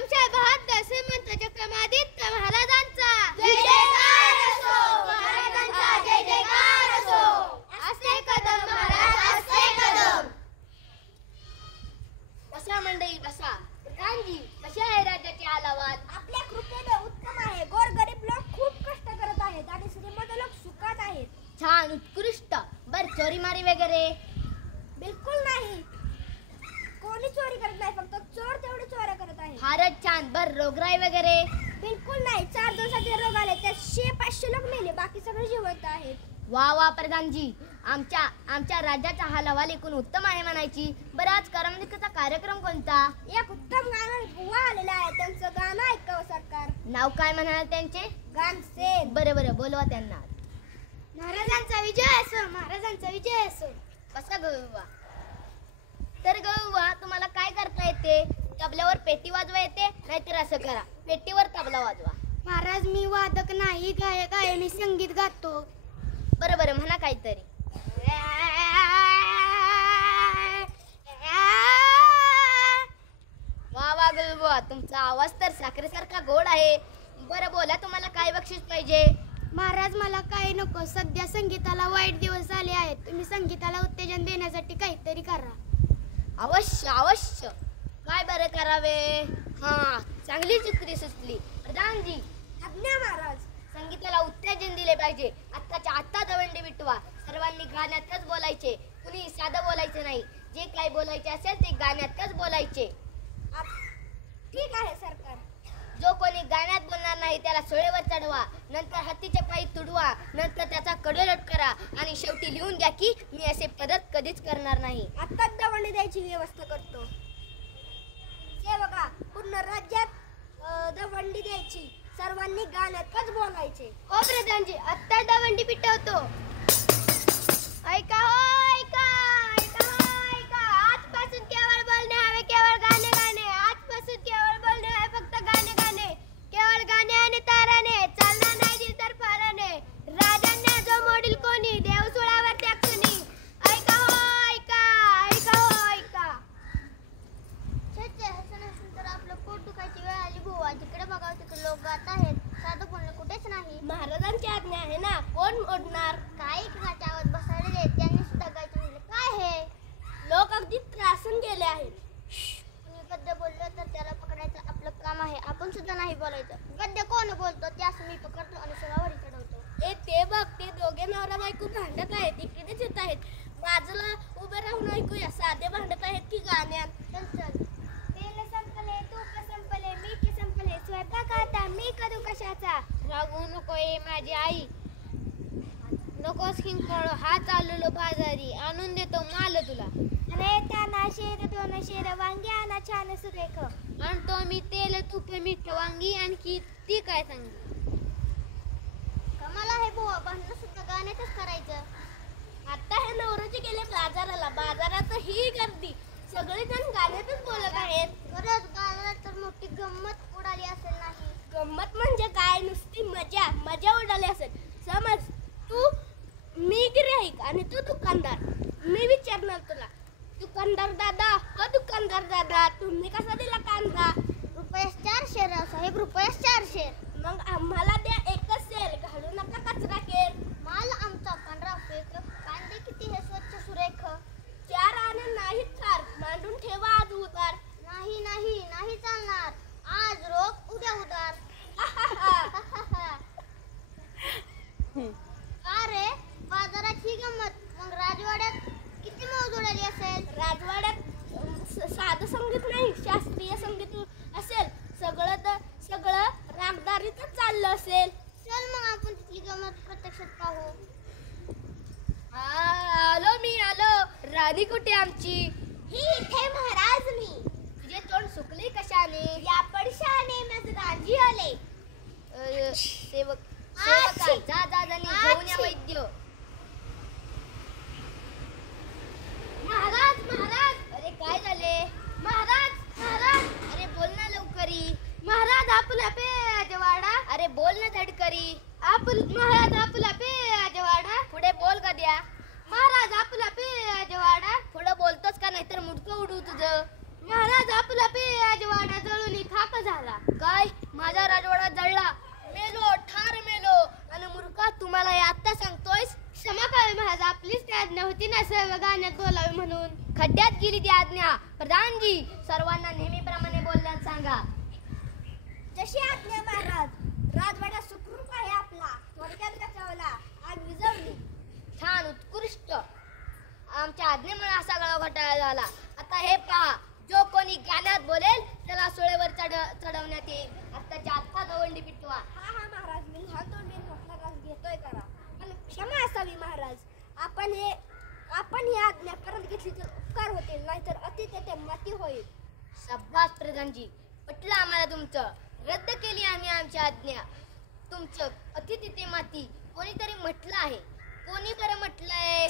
हुकुमशाह बहादूर श्रीमंत चक्रमादित्य महाराजांचा जय जयकार असो, महाराजांचा जय जयकार असो. असे कदम महाराज, असे कदम. बसा मंडळी बसा. प्रधानजी, कशा आहे राज्याचे हालावात? आपल्या कृपेने उत्तम आहे. गोरगरीब लोक खूप कष्ट करत आहेत आणि श्रीमंत लोक सुखात आहेत. छान, उत्कृष्ट. बर चोरीमारी वगैरे? बिलकुल नाही, कोणी चोरी करत नाही, फक्त चोर तेवढे चोऱ्या करत आहेत. फारच छान. बर रोगराई वगैरे? बिलकुल नाही, 4 दिवसाचे रोग आले त्यात 100-500 लोक मेले, बाकी सगळे जिवंत आहेत. वा वा प्रधानजी, आमच्या राज्याचा हाल हवाल ऐकून उत्तम आहे म्हणायची. बरं आज करमणुकीचा कार्यक्रम कोणता? एक उत्तम गाणं बुवा आलेलं आहे, त्यांचं गाणं ऐकावं सरकार. नाव काय म्हणाल त्यांचे? गानसेन. बरं बरं बोलवा त्यांना. महाराजांचा विजय असो, महाराजांचा विजय असो. बसा गौवा. तर गौवा, तुम्हाला काय करता येते? तबल्यावर पेटी वाजवा येते? नाहीतर असं करा, पेटीवर तबला वाजवा. महाराज मी वादक नाही, गायक आहे, मी संगीत गातो. बरं बरं म्हणा काहीतरी. वा वा गौवा, तुमचा आवाज तर साखरेसारखा गोड आहे. बरं बोला, तुम्हाला काय बक्षीस पाहिजे? महाराज मला काही नको, सध्या संगीताला वाईट दिवस आले आहेत. तुम्ही संगीताला उत्तेजन देण्यासाठी काहीतरी करा. अवश्य अवश्य. काय बरं करावे? हा, चांगली चुकरी सुचली. प्रधानजी, आज्ञा महाराज. संगीताला उत्तेजन दिले पाहिजे. आत्ताच्या आत्ता दवंडी मिटवा. सर्वांनी गाण्यातच बोलायचे, कुणी साधं बोलायचं नाही. जे काही बोलायचे असेल ते गाण्यातच बोलायचे. ठीक आहे सरकार. जो कोणी गाण्यात बोलणार नाही त्याला सोळेवर चढवा, नंतर हत्तीच्या पायी तुडवा, नंतर त्याचा कडलोट करा आणि शेवटी लिहून द्या की मी असे परत कधीच करणार नाही. आत्ताच दवंडी द्यायची व्यवस्था करतो. हे बघा, पूर्ण राज्यात दवंडी द्यायची, सर्वांनी गाण्यातच बोलायचे. हो प्रधानजी, आत्ता दवंडी पिटवतो. ऐका हो, ऐका ऐका हो, ऐका. आजपासून केवळ बोलणे हवे, केवळ गाणे गाणे. आजपासून केवळ बोलणे हवे, फक्त गाणे गाणे. केवळ गाणे आणि ताराने, चालणार नाही दिल तर फाराने. राजांना जो मोडील कोणी, देव सुळावर त्याक्षणी. ऐका हो, ऐका ऐका हो, ऐका. तर आपलं पोट दुखायची वेळ आली बुवा. जिकडे बघावं तिकडे लोक गात आहेत, साधं बोलणं कुठेच नाही. महाराजांची आज्ञा आहे ना, कोण मोडणार? काही गाच्यावर बसवलेले त्यांनी सुद्धा गायचं म्हणलं. काय हे? लोक अगदी त्रासून गेले आहेत. कुणी गद्य बोललं तर त्याला पकडायचं आपलं काम आहे. आपण सुद्धा नाही बोलायचं. गद्य कोण बोलतो त्यास मी पकडतो आणि सुरावरी चढवतो. ते बघ, ते दोघे नवरा बायको भांडत आहेत, इकडेच येत आहेत. बाजूला उभे राहून ऐकूया, साधे भांडत आहेत की गाण्यात? चल चल. तेल संपले, तूप संपले, मीठ संपले, स्वयंपाक आता मी करू कशाचा? रागवू नको ये माझी आई, नकोस हिंकळ. हा चाललो बाजारी, आणून देतो माल तुला. अरे ताना शेर दोन शेर वांगी आणा छान सुरेख. आणतो मी तेल तूप मीठ वांगी, आणखी ती काय सांगली? कमाल आहे बुवा, भांडणं सुद्धा गाण्यातच करायचं. आता हे नवऱ्याचे गेले बाजाराला, बाजारात ही गर्दी, सगळेजण गाण्यातच बोलत आहेत. खरंच गाण्यात तर मोठी गंमत उडाली असेल नाही? गंमत म्हणजे काय, नुसती मजा मजा उडाली असेल. समज तू मी गिऱ्हाईक आणि तू दुकानदार. मी विचारणार तुला, दुकानदार दादा, दुकानदार दादा, तुम्ही कसा दिला कांदा? रुपयास 4 शेर साहेब, रुपयास 4 शेर. मग आम्हाला द्या एकच सेल, घालू नका कचरा केर. माल आमचा पांढरा फेक, कांदे किती हे स्वच्छ सुरेख. 4 आणे नाही चार, मांडून ठेवा आज उतार. नाही नाही नाही चालणार, आज रोख उद्या उदार. का रे, बाजारात ही गंमत, मग राजवाड्यात किती मौज उडाली असेल? राजवाड्यात साधं संगीत नाही, शास्त्रीय संगीत असेल. सगळं रागदारीतच चाललं असेल. चल मग आपण तिथली गंमत प्रत्यक्षात पाहू. आलो मी आलो. राणी कुठे आमची? ही इथे महाराज मी. तुझे तोंड सुकले कशाने? या पडशाने माझे राजी आले. सेवका, आची. जा जा जाणी घेऊन या आची. वैद्य. महाराज महाराज. अरे काय झाले? महाराज महाराज. अरे बोल ना लवकरी. महाराज आपला पेजवाडा. अरे बोल ना धडकरी. महाराज आपला पेजवाडा. पुढे बोल गद्या. महाराज आपला पेजवाडा. पुढे बोलतोस का, नाहीतर मुडकं उडू तुझं. महाराज आपला राजवाडा जळून खाक झाला. काय माझा राजवाडा जळला? मेलो, ठार मेलो. आणि मूर्खा, तुम्हाला हे आत्ता सांगतोयस? क्षमा करावी महाराज, आपलीच ती आज्ञा होती ना सर्व गाण्यात बोलावे म्हणून. खड्ड्यात गेली ती आज्ञा. प्रधानजी, सर्वांना नेहमीप्रमाणे बोलण्यास सांगा. जशी आज्ञा महाराज. राजवाडा सुखरूप आहे आपला. थोडक्यात कचावला, आग विझवली. छान, उत्कृष्ट. आमच्या आज्ञेमुळे असा गळा घोटाळा झाला. आता हे पहा, जो कोणी गाण्यात बोलेल त्याला सोळेवर चढवण्यात येईल. आत्ताच्या आत्ता गवंडी पिटवा. हा महाराज, मी लहान तोंडी मोठा राज घेतोय करा. पण क्षमा असावी महाराज. आपण ही आज्ञा परत घेतली तर उपकार होतील, नाहीतर अति तेथे माती होईल. शाबास प्रधानजी, पटलं आम्हाला तुमचं. रद्द केली आम्ही आमची आज्ञा. तुमचं अति तिथे माती कोणीतरी म्हटलं आहे. कोणी बरं म्हटलंय?